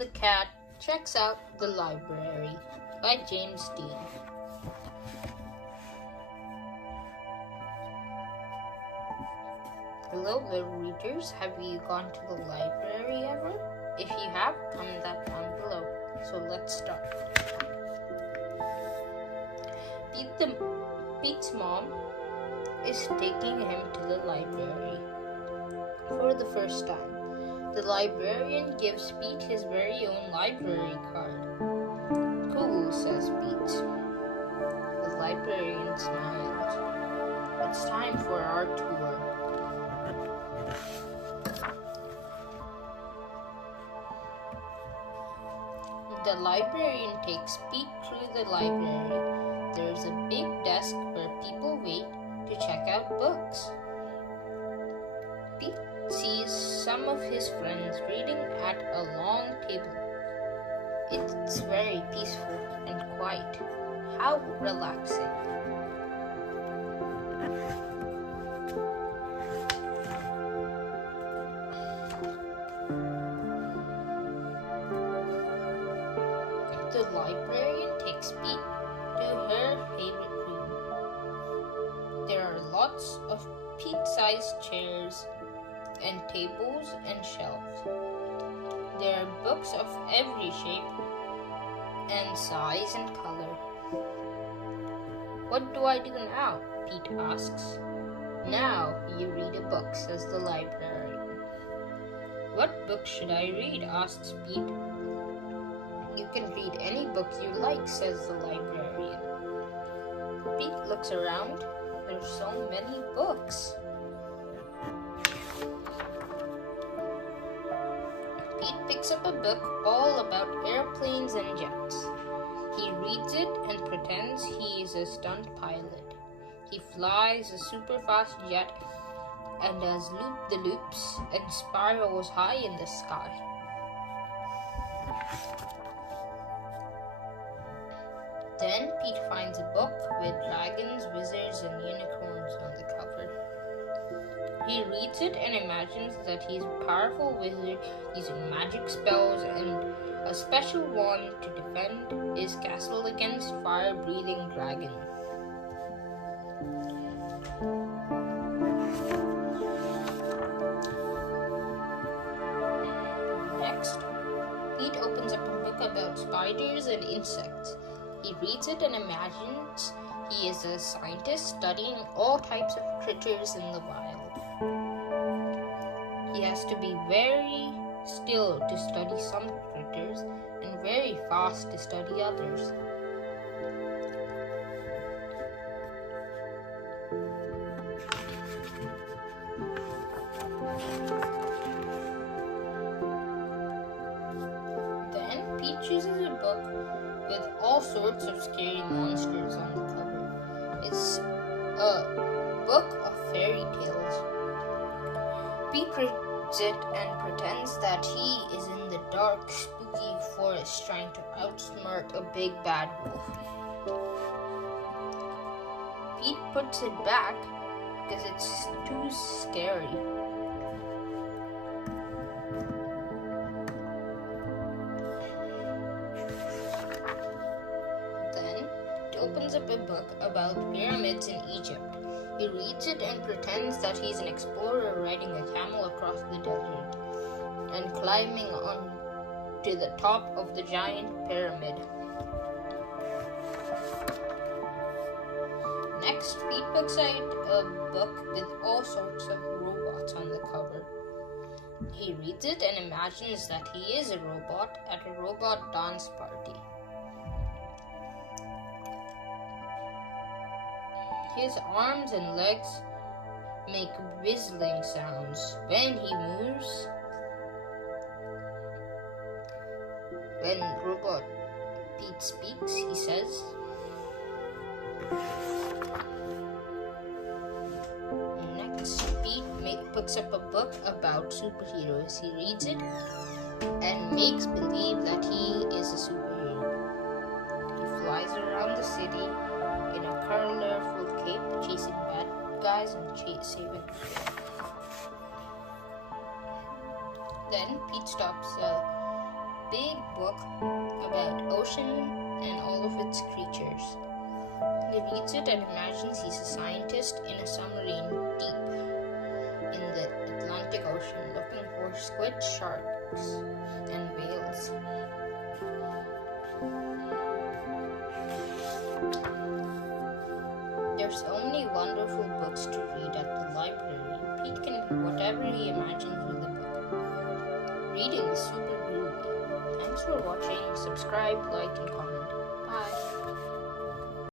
The Cat Checks Out the Library by James Dean. Hello, little readers. Have you gone to the library ever? If you have, comment that down below. So let's start. Pete's mom is taking him to the library for the first time. The librarian gives Pete his very own library card. Cool, says Pete. The librarian smiles. It's time for our tour. The librarian takes Pete through the library. There's a big desk where people wait to check out books. Pete sees some of his friends reading at a long table. It's very peaceful and quiet. How relaxing. The librarian takes Pete to her favorite room. There are lots of Pete-sized chairs and tables and shelves. There are books of every shape and size and color. What do I do now? Pete asks. Now you read a book, says the librarian. What book should I read? Asks Pete. You can read any book you like, says the librarian. Pete looks around. There's so many books. Pete picks up a book all about airplanes and jets. He reads it and pretends he is a stunt pilot. He flies a super fast jet and does loop-the-loops and spirals high in the sky. Then Pete finds a book with dragons, wizards, and unicorns on the cover. He reads it and imagines that he's a powerful wizard using magic spells and a special wand to defend his castle against fire-breathing dragons. Next, Pete opens up a book about spiders and insects. He reads it and imagines he is a scientist studying all types of critters in the wild. He has to be very still to study some critters and very fast to study others. Then Pete chooses a book with all sorts of scary monsters on the cover. It's a book of fairy tales. Pete reads it and pretends that he is in the dark, spooky forest trying to outsmart a big bad wolf. Pete puts it back because it's too scary. Then he opens up a book about pyramids in Egypt. He reads it and pretends that he's an explorer riding a camel across the desert and climbing on to the top of the giant pyramid. Next, Pete picks out a book with all sorts of robots on the cover. He reads it and imagines that he is a robot at a robot dance party. His arms and legs make whistling sounds when he moves. When robot Pete speaks, he says, Next, Pete picks up a book about superheroes. He reads it and makes believe that he is a superhero. He flies around the city in a colorful cape, chasing bad guys and saving people. Then Pete stops a big book about ocean and all of its creatures. He reads it and imagines he's a scientist in a submarine deep in the Atlantic Ocean looking for squid, sharks, and whales. There's so many wonderful books to read at the library. Pete can do whatever he imagines with the book. Reading is super groovy. Thanks for watching. Subscribe, like, and comment.